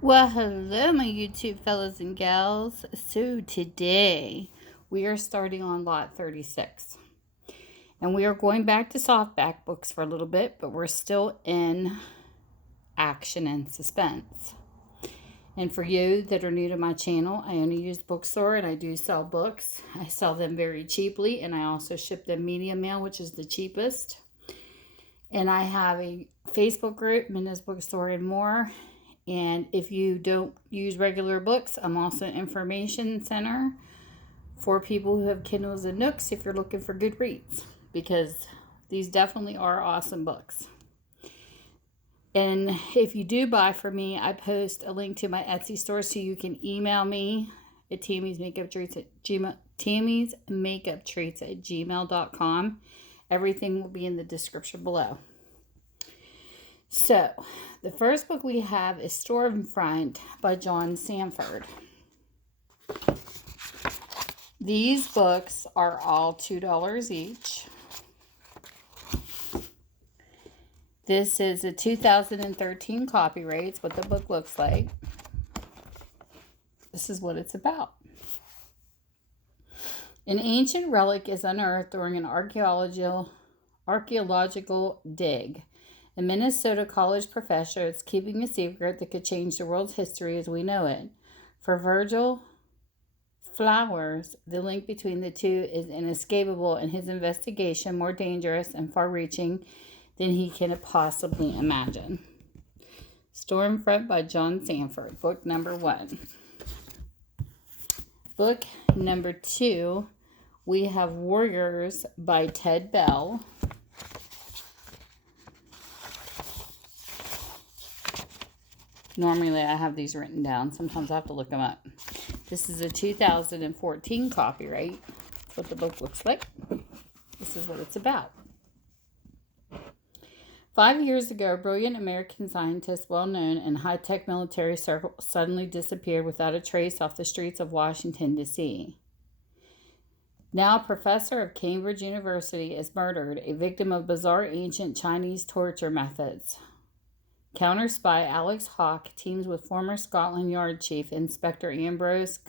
Well, hello, my YouTube fellas and gals. So, today we are starting on lot 36. And we are going back to softback books for a little bit, but we're still in action and suspense. And for you that are new to my channel, I only use bookstore and I do sell books. I sell them very cheaply and I also ship them medium mail, which is the cheapest. And I have a Facebook group, Minna's Bookstore and More. And if you don't use regular books, I'm also an information center for people who have Kindles and Nooks if you're looking for good reads, because these definitely are awesome books. And if you do buy from me, I post a link to my Etsy store so you can email me at tammysmakeuptreats@gmail.com. Everything will be in the description below. So, the first book we have is Stormfront by John Sandford. These books are all $2 each. This is a 2013 copyright. It's what the book looks like. This is what it's about. An ancient relic is unearthed during an archaeological dig. A Minnesota college professor is keeping a secret that could change the world's history as we know it. For Virgil Flowers, the link between the two is inescapable and his investigation more dangerous and far-reaching than he can possibly imagine. Stormfront by John Sandford, book number 1. Book number 2, we have Warriors by Ted Bell. Normally I have these written down. Sometimes I have to look them up. This is a 2014 copyright. That's what the book looks like. This is what it's about. 5 years ago, a brilliant American scientist, well known in high-tech military circles, suddenly disappeared without a trace off the streets of Washington, D.C. Now a professor of Cambridge University is murdered, a victim of bizarre ancient Chinese torture methods. Counter spy Alex Hough teams with former Scotland Yard Chief Inspector Ambrose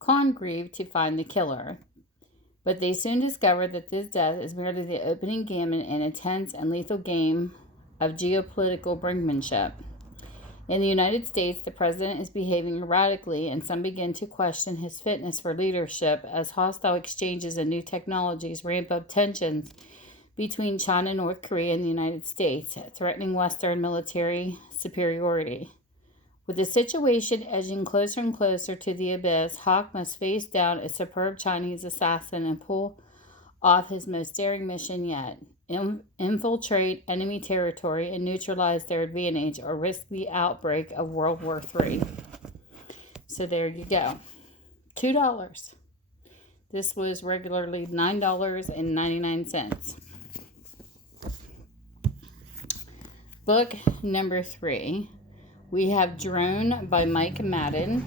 Congreve to find the killer. But they soon discover that this death is merely the opening gambit in a tense and lethal game of geopolitical brinkmanship. In the United States, the president is behaving erratically, and some begin to question his fitness for leadership as hostile exchanges and new technologies ramp up tensions between China and North Korea and the United States, threatening Western military superiority. With the situation edging closer and closer to the abyss, Hawk must face down a superb Chinese assassin and pull off his most daring mission yet. Infiltrate enemy territory and neutralize their advantage or risk the outbreak of World War III. So there you go. $2. This was regularly $9.99. Book number 3, we have Drone by Mike Maden.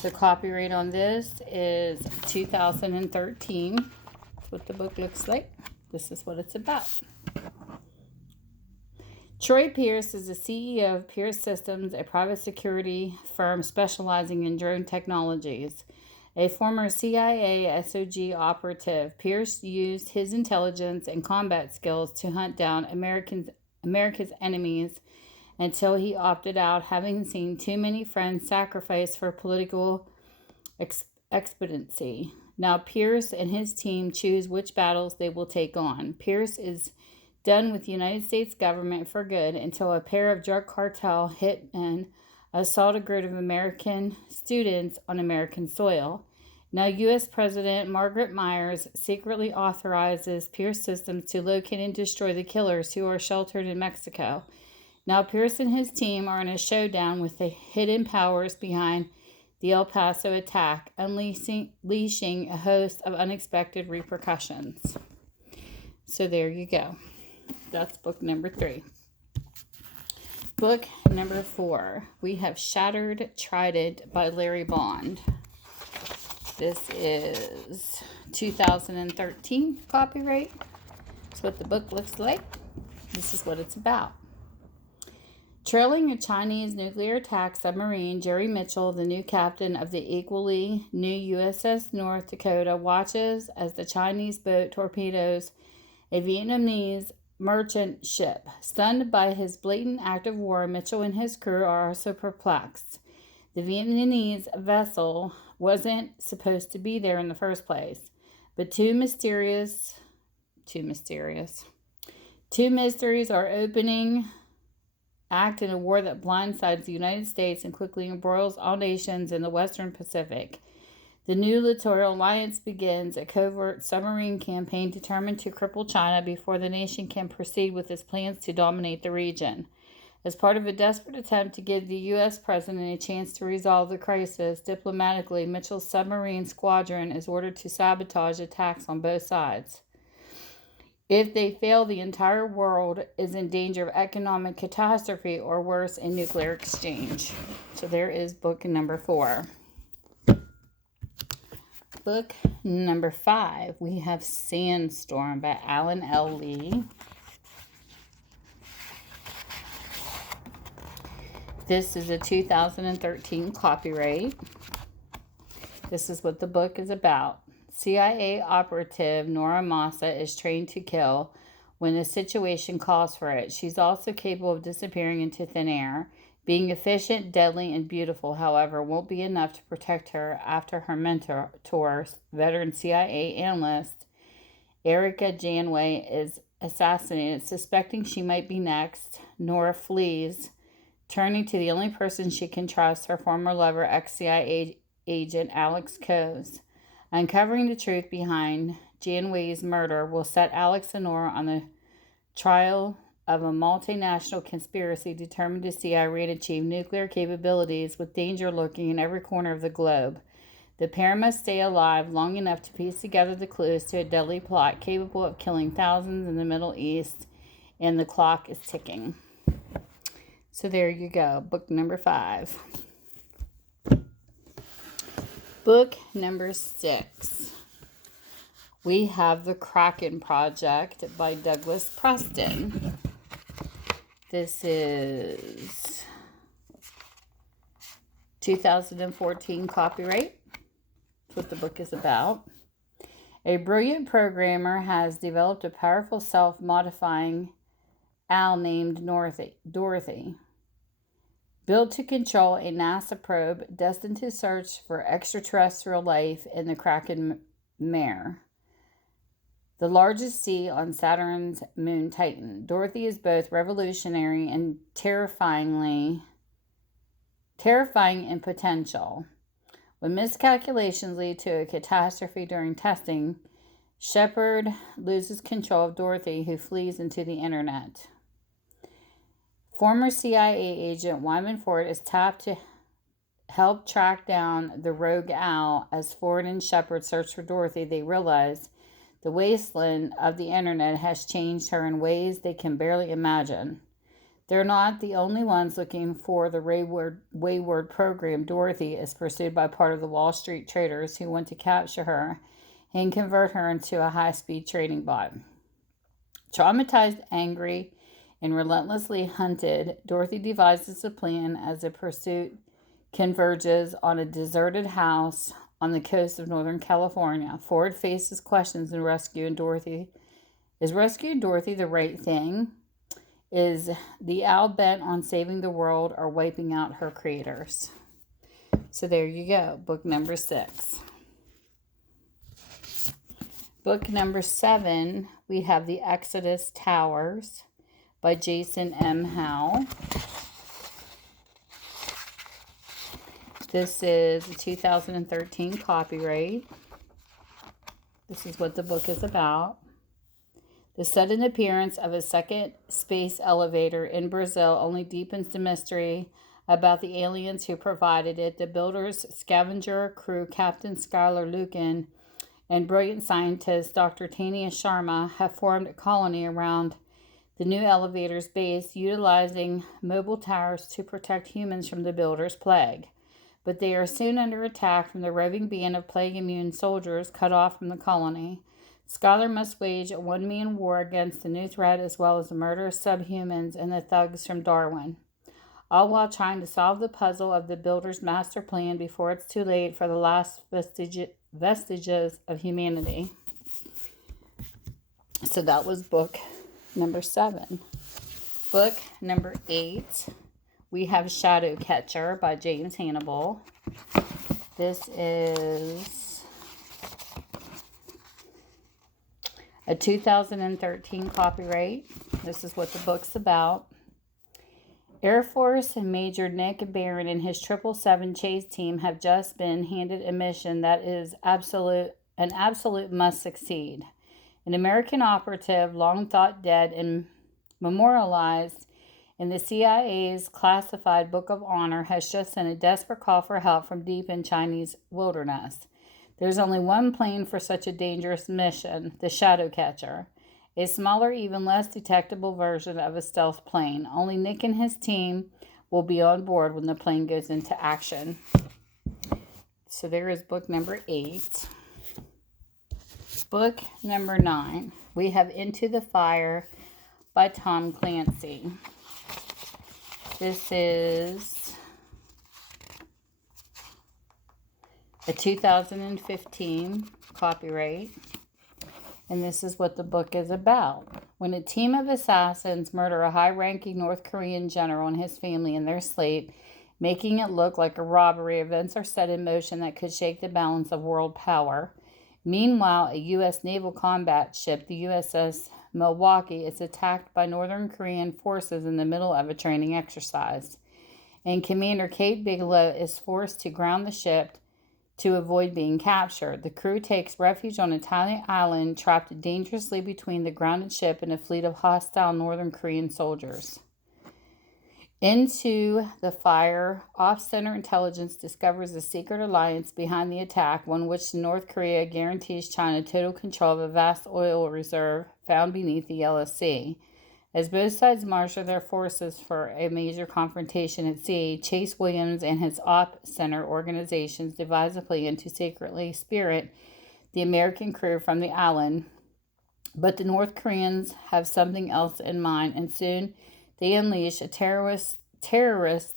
The copyright on this is 2013. That's what the book looks like. This is what it's about. Troy Pierce is the CEO of Pierce Systems, a private security firm specializing in drone technologies. A former CIA SOG operative, Pierce used his intelligence and combat skills to hunt down America's enemies until he opted out, having seen too many friends sacrificed for political expediency. Now Pierce and his team choose which battles they will take on. Pierce is done with the United States government for good until a pair of drug cartel hitmen assault a group of American students on American soil. Now, U.S. President Margaret Myers secretly authorizes Pierce Systems to locate and destroy the killers who are sheltered in Mexico. Now, Pierce and his team are in a showdown with the hidden powers behind the El Paso attack, unleashing a host of unexpected repercussions. So there you go. That's book number 3. Book number 4, we have Shattered Trident by Larry Bond. This is 2013 copyright. That's what the book looks like. This is what it's about. Trailing a Chinese nuclear attack submarine, Jerry Mitchell, the new captain of the equally new USS North Dakota, watches as the Chinese boat torpedoes a Vietnamese merchant ship. Stunned by his blatant act of war, Mitchell and his crew are also perplexed. The Vietnamese vessel wasn't supposed to be there in the first place, but two mysteries are opening act in a war that blindsides the United States and quickly embroils all nations in the Western Pacific. The new Littoral Alliance begins a covert submarine campaign determined to cripple China before the nation can proceed with its plans to dominate the region. As part of a desperate attempt to give the U.S. president a chance to resolve the crisis diplomatically, Mitchell's submarine squadron is ordered to sabotage attacks on both sides. If they fail, the entire world is in danger of economic catastrophe or worse, a nuclear exchange. So there is book number 4. Book number 5, we have Sandstorm by Alan L. Lee. This is a 2013 copyright. This is what the book is about. CIA operative Nora Massa is trained to kill when a situation calls for it. She's also capable of disappearing into thin air. Being efficient, deadly, and beautiful, however, won't be enough to protect her after her mentor, veteran CIA analyst Erica Janway, is assassinated. Suspecting she might be next, Nora flees, turning to the only person she can trust, her former lover, ex-CIA agent Alex Coase. Uncovering the truth behind Janway's murder will set Alex and Nora on the trial of a multinational conspiracy determined to see Iran achieve nuclear capabilities with danger lurking in every corner of the globe. The pair must stay alive long enough to piece together the clues to a deadly plot capable of killing thousands in the Middle East, and the clock is ticking. So there you go, book number 5. Book number 6. We have The Kraken Project by Douglas Preston. This is 2014 copyright. That's what the book is about. A brilliant programmer has developed a powerful self-modifying owl named Dorothy. Built to control a NASA probe destined to search for extraterrestrial life in the Kraken Mare, the largest sea on Saturn's moon Titan. Dorothy is both revolutionary and terrifying in potential. When miscalculations lead to a catastrophe during testing, Shepard loses control of Dorothy, who flees into the internet. Former CIA agent Wyman Ford is tapped to help track down the rogue owl. As Ford and Shepard search for Dorothy, they realize the wasteland of the internet has changed her in ways they can barely imagine. They're not the only ones looking for the wayward program. Dorothy is pursued by part of the Wall Street traders who want to capture her and convert her into a high-speed trading bot. Traumatized, angry, and relentlessly hunted, Dorothy devises a plan as the pursuit converges on a deserted house on the coast of Northern California. Ford faces questions in rescuing Dorothy. Is rescuing Dorothy the right thing? Is the owl bent on saving the world or wiping out her creators? So there you go, book number 6. Book number 7, we have The Exodus Towers by Jason M. Howe. This is a 2013 copyright. This is what the book is about. The sudden appearance of a second space elevator in Brazil only deepens the mystery about the aliens who provided it. The builder's scavenger crew, Captain Skylar Lucan, and brilliant scientist Dr. Tanya Sharma have formed a colony around the new elevator's base, utilizing mobile towers to protect humans from the builder's plague. But they are soon under attack from the roving band of plague-immune soldiers cut off from the colony. Skylar must wage a one-man war against the new threat, as well as the murderous subhumans and the thugs from Darwin. all while trying to solve the puzzle of the builder's master plan before it's too late for the last vestiges of humanity. So that was book number 7. Book number 8, we have Shadow Catcher by James Hannibal. This is a 2013 copyright. This is what the book's about. Air Force and Major Nick Barron and his 777 chase team have just been handed a mission that is an absolute must succeed. An American operative, long thought dead and memorialized in the CIA's classified Book of Honor, has just sent a desperate call for help from deep in Chinese wilderness. There's only one plane for such a dangerous mission, the Shadow Catcher, a smaller, even less detectable version of a stealth plane. Only Nick and his team will be on board when the plane goes into action. So there is book number 8. Book number 9, we have Into the Fire by Tom Clancy. This is a 2015 copyright, and this is what the book is about. When a team of assassins murder a high-ranking North Korean general and his family in their sleep, making it look like a robbery, events are set in motion that could shake the balance of world power. Meanwhile, a U.S. naval combat ship, the USS Milwaukee, is attacked by Northern Korean forces in the middle of a training exercise, and Commander Kate Bigelow is forced to ground the ship to avoid being captured. The crew takes refuge on a tiny island trapped dangerously between the grounded ship and a fleet of hostile Northern Korean soldiers. Into the Fire, Off-Center Intelligence discovers a secret alliance behind the attack, one which North Korea guarantees China total control of a vast oil reserve found beneath the Yellow Sea. As both sides marshal their forces for a major confrontation at sea, Chase Williams and his Op-Center organizations devise a plan to secretly spirit the American crew from the island. But the North Koreans have something else in mind, and soon they unleash a terrorist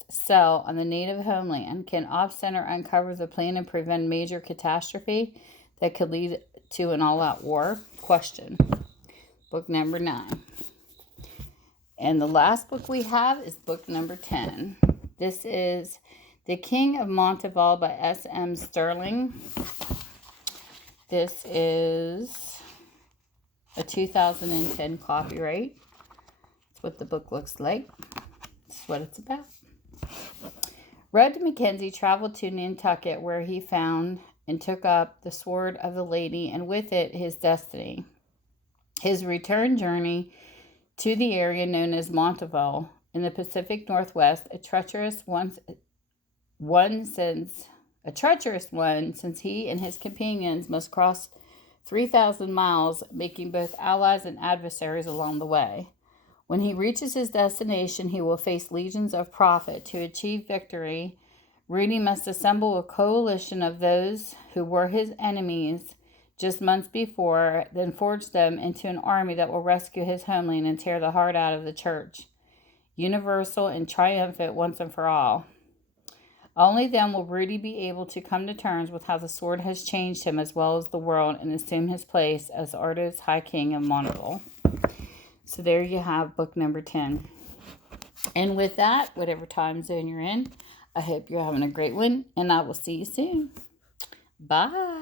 cell on the native homeland. Can Op-Center uncover the plan and prevent a major catastrophe that could lead to an all-out war? Question. Book number 9. And the last book we have is book number 10. This is The King of Montival by S.M. Stirling. This is a 2010 copyright. That's what the book looks like. That's what it's about. Red Mackenzie traveled to Nantucket, where he found and took up the sword of the lady, and with it his destiny. His return journey to the area known as Montival in the Pacific Northwest, a treacherous one since he and his companions must cross 3,000 miles, making both allies and adversaries along the way. When he reaches his destination, he will face legions of profit. To achieve victory, Rudy must assemble a coalition of those who were his enemies just months before, then forge them into an army that will rescue his homeland and tear the heart out of the church, universal and triumphant once and for all. Only then will Rudy be able to come to terms with how the sword has changed him as well as the world, and assume his place as Arto's High King of Montival. So there you have book number 10. And with that, whatever time zone you're in, I hope you're having a great one, and I will see you soon. Bye.